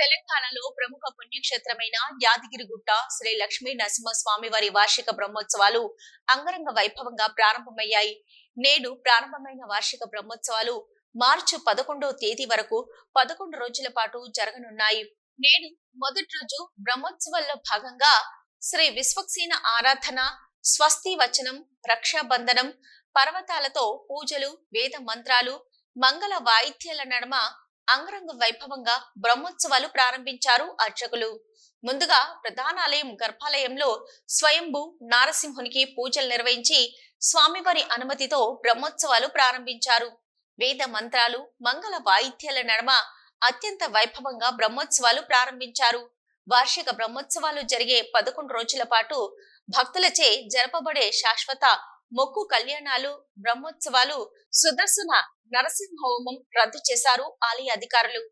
తెలంగాణలో ప్రముఖ పుణ్యక్షేత్రమైన యాదగిరిగుట్ట శ్రీ లక్ష్మీ నరసింహస్వామి వారి వార్షిక బ్రహ్మోత్సవాలు అంగరంగ వైభవంగా ప్రారంభమయ్యాయి. నేడు ప్రారంభమైన వార్షిక బ్రహ్మోత్సవాలు మార్చి పదకొండో తేదీ వరకు పదకొండు రోజుల పాటు జరగనున్నాయి. నేడు మొదటి రోజు బ్రహ్మోత్సవాల్లో భాగంగా శ్రీ విశ్వక్సేన ఆరాధన స్వస్తి వచనం రక్షాబంధనం పర్వతాలతో పూజలు వేద మంత్రాలు మంగళ వాయిద్యాల నడమ అంగరంగ వైభవంగా బ్రహ్మోత్సవాలు ప్రారంభించారు అర్చకులు. ముందుగా ప్రధానాలయం గర్భాలయంలో స్వయంభూ నారసింహునికి పూజలు నిర్వహించి స్వామివారి అనుమతితో బ్రహ్మోత్సవాలు ప్రారంభించారు. వేద మంత్రాలు మంగళ వాయిద్యాల నడమ అత్యంత వైభవంగా బ్రహ్మోత్సవాలు ప్రారంభించారు. వార్షిక బ్రహ్మోత్సవాలు జరిగే పదకొండు రోజుల పాటు భక్తులచే జరపబడే శాశ్వత మొక్కు కళ్యాణాలు బ్రహ్మోత్సవాలు సుదర్శన నరసింహ హోమం రద్దు చేశారు ఆలయ అధికారులు.